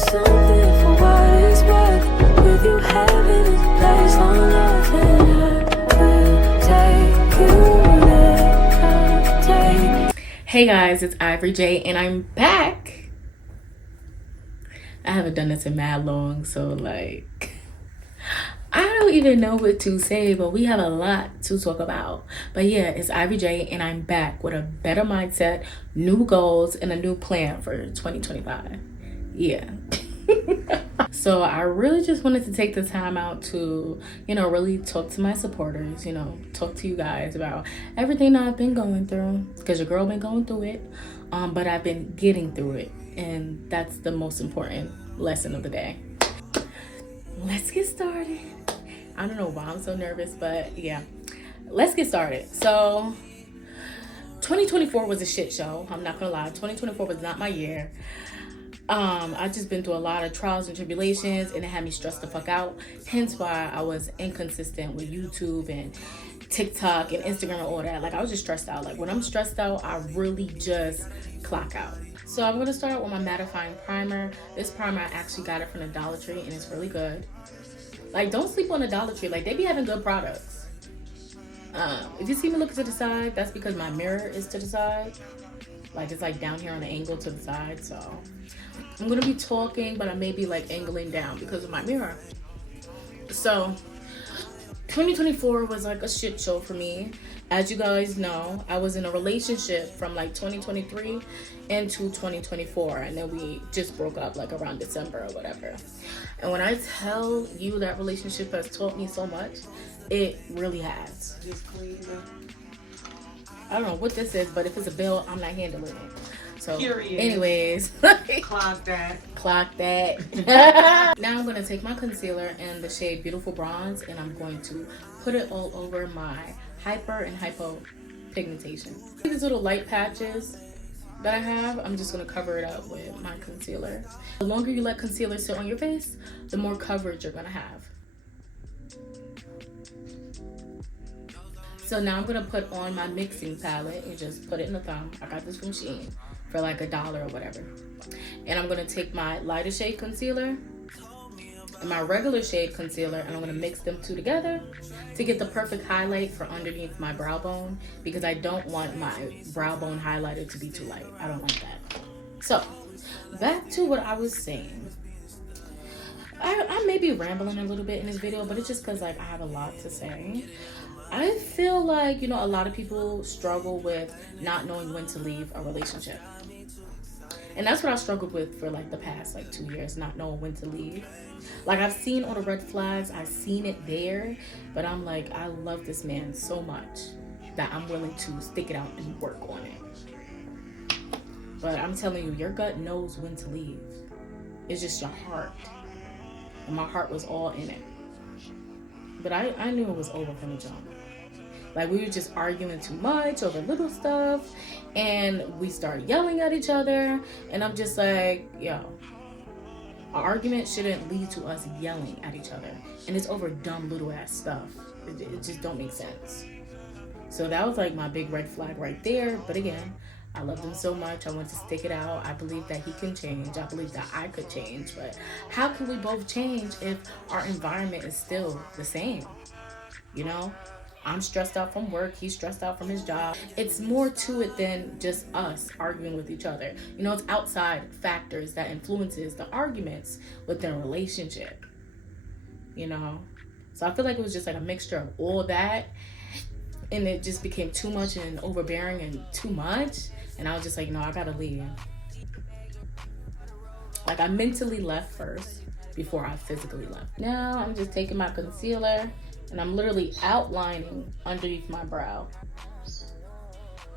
something for what it's worth. With you having a place on earth, and I will take you there. Hey guys, it's Ivory J and I'm back. I haven't done this in mad long, so like I don't even know what to say, but we have a lot to talk about. But yeah, it's Ivory J and I'm back with a better mindset, new goals, and a new plan for 2025. Yeah. So I really just wanted to take the time out to, really talk to my supporters, talk to you guys about everything that I've been going through, because your girl been going through it, but I've been getting through it, and that's the most important lesson of the day. Let's get started. I don't know why I'm so nervous, but yeah, let's get started. So 2024 was a shit show. I'm not gonna lie. 2024 was not my year. I just been through a lot of trials and tribulations, and it had me stressed the fuck out. Hence why I was inconsistent with YouTube and TikTok and Instagram and all that. Like, I was just stressed out. Like, when I'm stressed out, I really just clock out. So I'm gonna start out with my mattifying primer. This primer, I actually got it from the Dollar Tree, and it's really good. Like, don't sleep on the Dollar Tree. Like, they be having good products. If you see me looking to the side, that's because my mirror is to the side. Like, it's like down here on the angle to the side. So I'm gonna be talking, but I may be like angling down because of my mirror. So 2024 was like a shit show for me. As you guys know, I was in a relationship from like 2023 into 2024, and then we just broke up like around December or whatever. And when I tell you that relationship has taught me so much, it really has. I don't know what this is, but if it's a bill, I'm not handling it. So anyways, clock that. Now I'm going to take my concealer in the shade Beautiful Bronze, and I'm going to put it all over my hyper and hypo pigmentation. These little light patches that I have, I'm just going to cover it up with my concealer. The longer you let concealer sit on your face, the more coverage you're going to have. So now I'm going to put on my mixing palette and just put it in the thumb. I got this from Shein for like $1 or whatever. And I'm going to take my lighter shade concealer and my regular shade concealer, and I'm going to mix them two together to get the perfect highlight for underneath my brow bone, because I don't want my brow bone highlighter to be too light. I don't like that. So back to what I was saying. I may be rambling a little bit in this video, but it's just because like I have a lot to say. I feel like, a lot of people struggle with not knowing when to leave a relationship. And that's what I struggled with for like the past like 2 years, not knowing when to leave. Like, I've seen all the red flags, I've seen it there, but I'm like, I love this man so much that I'm willing to stick it out and work on it. But I'm telling you, your gut knows when to leave. It's just your heart. And my heart was all in it. But I knew it was over from the jump. Like, we were just arguing too much over little stuff, and we started yelling at each other, and I'm just like, yo, an argument shouldn't lead to us yelling at each other, and it's over dumb little ass stuff. It just don't make sense. So that was like my big red flag right there. But again, I loved him so much, I wanted to stick it out. I believe that he can change. I believe that I could change. But how can we both change if our environment is still the same? I'm stressed out from work, he's stressed out from his job. It's more to it than just us arguing with each other. It's outside factors that influences the arguments within a relationship. So I feel like it was just like a mixture of all that, and it just became too much and overbearing and too much. And I was just like, no, I gotta leave. Like, I mentally left first before I physically left. Now I'm just taking my concealer and I'm literally outlining underneath my brow.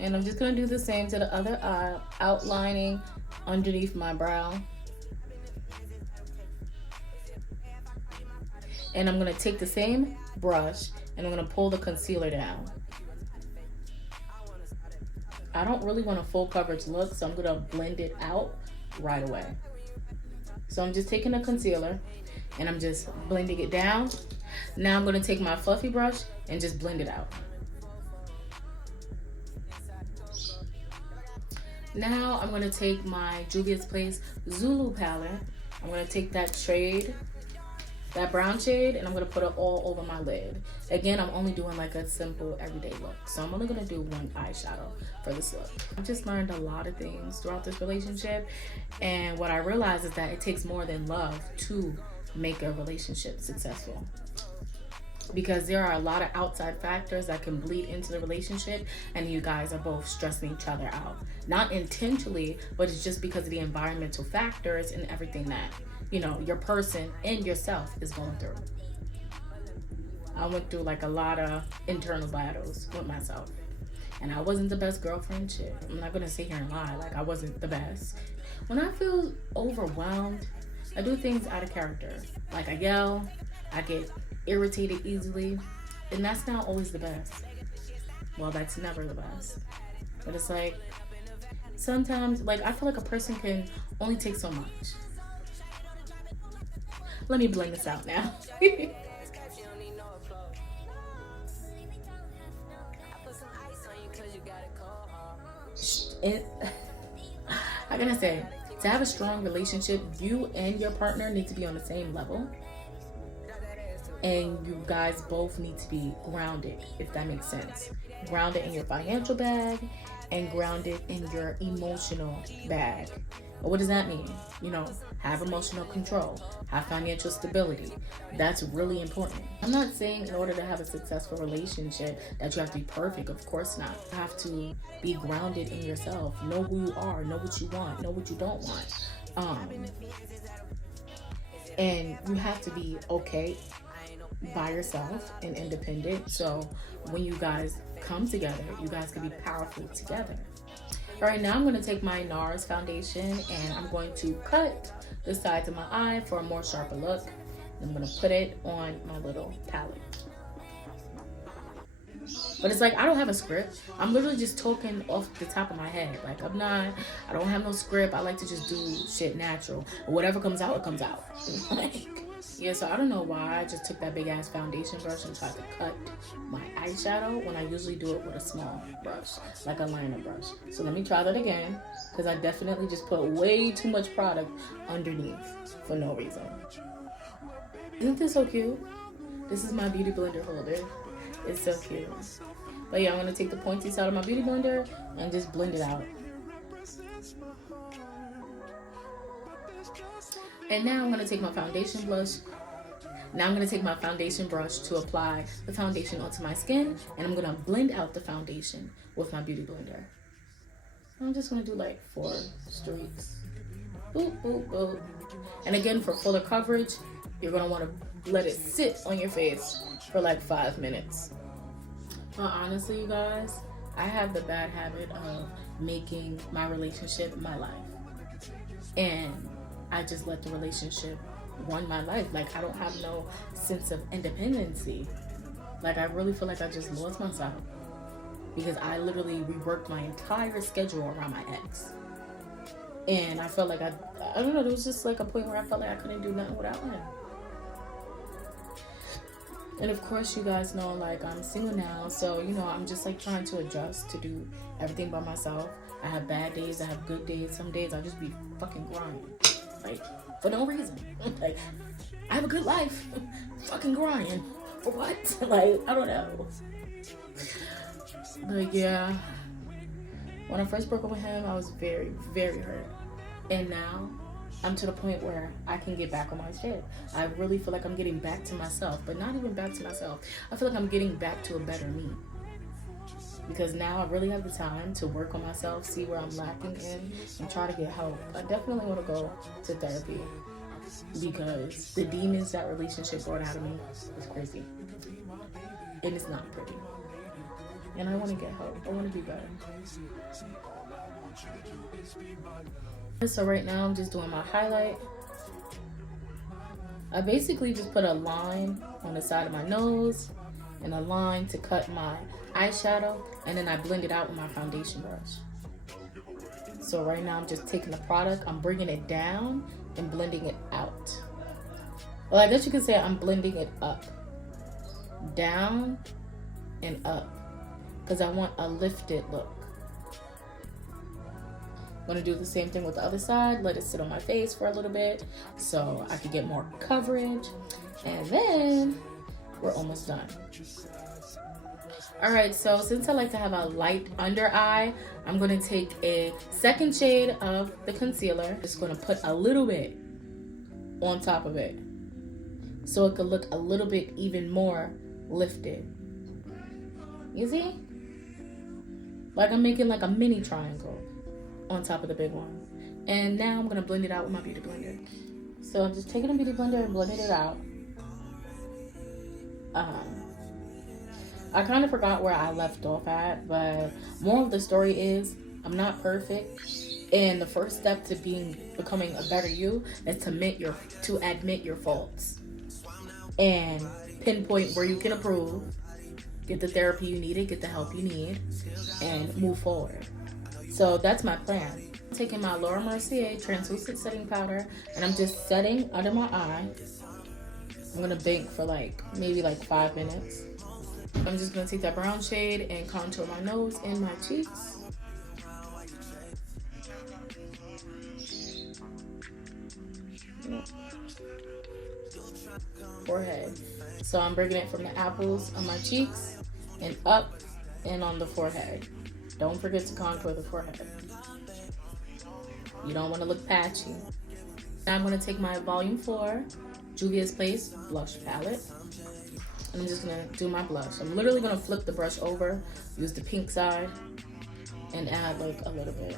And I'm just gonna do the same to the other eye, outlining underneath my brow. And I'm gonna take the same brush and I'm gonna pull the concealer down. I don't really want a full coverage look, so I'm gonna blend it out right away. So I'm just taking the concealer and I'm just blending it down. Now I'm gonna take my fluffy brush and just blend it out. Now I'm gonna take my Juvia's Place Zulu palette I'm going to take that shade, that brown shade, and I'm going to put it all over my lid. Again, I'm only doing like a simple everyday look. So I'm only going to do one eyeshadow for this look. I've just learned a lot of things throughout this relationship. And what I realized is that it takes more than love to make a relationship successful. Because there are a lot of outside factors that can bleed into the relationship, and you guys are both stressing each other out. Not intentionally, but it's just because of the environmental factors and everything that, you know, your person and yourself is going through. I went through like a lot of internal battles with myself, and I wasn't the best girlfriend. Shit, I'm not gonna sit here and lie, like I wasn't the best. When I feel overwhelmed, I do things out of character. Like I yell, I get irritated easily, and that's not always the best. Well, that's never the best. But it's like, sometimes, like, I feel like a person can only take so much. Let me blend this out now. How can I say? To have a strong relationship, you and your partner need to be on the same level. And you guys both need to be grounded, if that makes sense. Grounded in your financial bag and grounded in your emotional bag. But what does that mean? You know, have emotional control, have financial stability. That's really important. I'm not saying in order to have a successful relationship that you have to be perfect. Of course not. You have to be grounded in yourself. Know who you are, know what you want, know what you don't want. And you have to be okay by yourself and independent, so when you guys come together, you guys can be powerful together. All right, now I'm going to take my NARS foundation and I'm going to cut the sides of my eye for a more sharper look. I'm going to put it on my little palette. But it's like I don't have a script. I'm literally just talking off the top of my head. Like I don't have no script. I like to just do shit natural. Whatever comes out, it comes out. Like, yeah, so I don't know why I just took that big ass foundation brush and tried to cut my eyeshadow when I usually do it with a small brush, like a liner brush. So let me try that again, because I definitely just put way too much product underneath for no reason. Isn't this so cute? This is my beauty blender holder. It's so cute. But yeah, I'm going to take the pointy side of my beauty blender and just blend it out. And now I'm going to take my foundation blush. Now I'm going to take my foundation brush to apply the foundation onto my skin. And I'm going to blend out the foundation with my beauty blender. I'm just going to do like 4 streaks. Boop, boop, boop. And again, for fuller coverage, you're going to want to let it sit on your face for like 5 minutes. But honestly, you guys, I have the bad habit of making my relationship my life. And I just let the relationship run my life. Like, I don't have no sense of independency. Like, I really feel like I just lost myself. Because I literally reworked my entire schedule around my ex. And I felt like I don't know, there was just like a point where I felt like I couldn't do nothing without him. And of course, you guys know, like, I'm single now. So, you know, I'm just like trying to adjust to do everything by myself. I have bad days, I have good days. Some days I just be fucking grinding. Like, for no reason. Like, I have a good life. Fucking grinding. For what? Like, I don't know. But yeah, when I first broke up with him, I was very, very hurt. And now, I'm to the point where I can get back on my shit. I really feel like I'm getting back to myself. But not even back to myself. I feel like I'm getting back to a better me. Because now I really have the time to work on myself, see where I'm lacking in, and try to get help. I definitely want to go to therapy. Because the demons that relationship brought out of me is crazy. And it's not pretty. And I want to get help. I want to be better. So right now I'm just doing my highlight. I basically just put a line on the side of my nose and a line to cut my eyeshadow, and then I blend it out with my foundation brush. So right now I'm just taking the product, I'm bringing it down and blending it out. Well, I guess you could say I'm blending it up, down and up, because I want a lifted look. I'm gonna do the same thing with the other side. Let it sit on my face for a little bit so I can get more coverage. And then we're almost done. All right, so since I like to have a light under eye, I'm gonna take a second shade of the concealer. Just gonna put a little bit on top of it so it could look a little bit even more lifted. You see? Like I'm making like a mini triangle on top of the big one. And now I'm gonna blend it out with my beauty blender. So I'm just taking a beauty blender and blending it out. I kind of forgot where I left off at, but moral of the story is I'm not perfect. And the first step to becoming a better you is to admit your faults and pinpoint where you can improve, get the therapy you needed, get the help you need, and move forward. So that's my plan. I'm taking my Laura Mercier translucent setting powder and I'm just setting under my eye. I'm gonna bake for maybe 5 minutes. I'm just gonna take that brown shade and contour my nose and my cheeks. Forehead. So I'm bringing it from the apples on my cheeks and up and on the forehead. Don't forget to contour the forehead. You don't want to look patchy. Now I'm going to take my Volume 4 Juvia's Place blush palette. And I'm just going to do my blush. I'm literally going to flip the brush over, use the pink side, and add a little bit.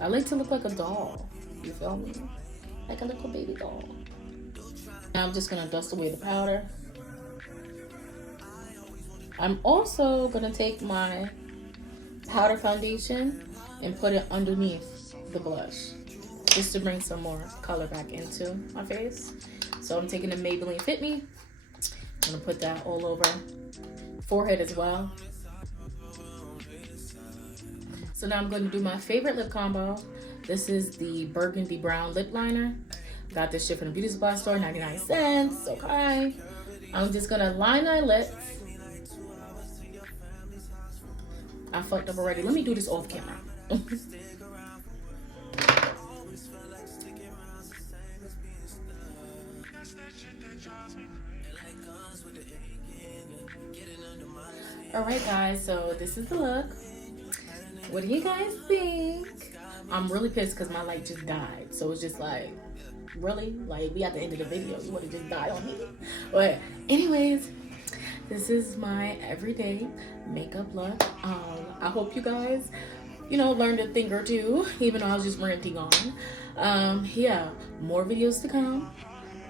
I like to look like a doll. You feel me? Like a little baby doll. Now I'm just going to dust away the powder. I'm also going to take my powder foundation and put it underneath the blush just to bring some more color back into my face. So I'm taking the Maybelline Fit Me. I'm going to put that all over forehead as well. So now I'm going to do my favorite lip combo. This is the Burgundy Brown Lip Liner. Got this shit from the beauty supply store, 99 cents, okay. I'm just gonna line my lips. I fucked up already. Let me do this off camera. Alright guys, so this is the look. What do you guys think? I'm really pissed because my light just died. So it's just really? We at the end of the video. You would have just died on me. But anyways, this is my everyday makeup look. I hope you guys, learned a thing or two, even though I was just ranting on. Yeah, more videos to come.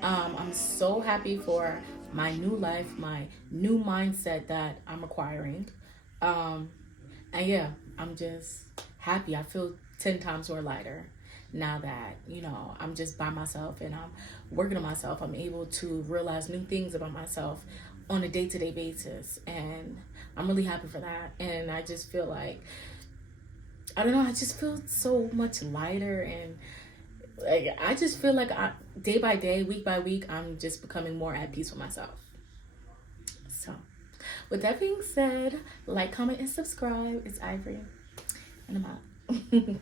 I'm so happy for my new life, my new mindset that I'm acquiring. And yeah, I'm just happy. I feel 10 times more lighter now that, I'm just by myself and I'm working on myself. I'm able to realize new things about myself on a day-to-day basis. And I'm really happy for that. And I just feel I just feel so much lighter. And I just feel day by day, week by week, I'm just becoming more at peace with myself. So with that being said, like, comment, and subscribe. It's Ivory, and I'm out.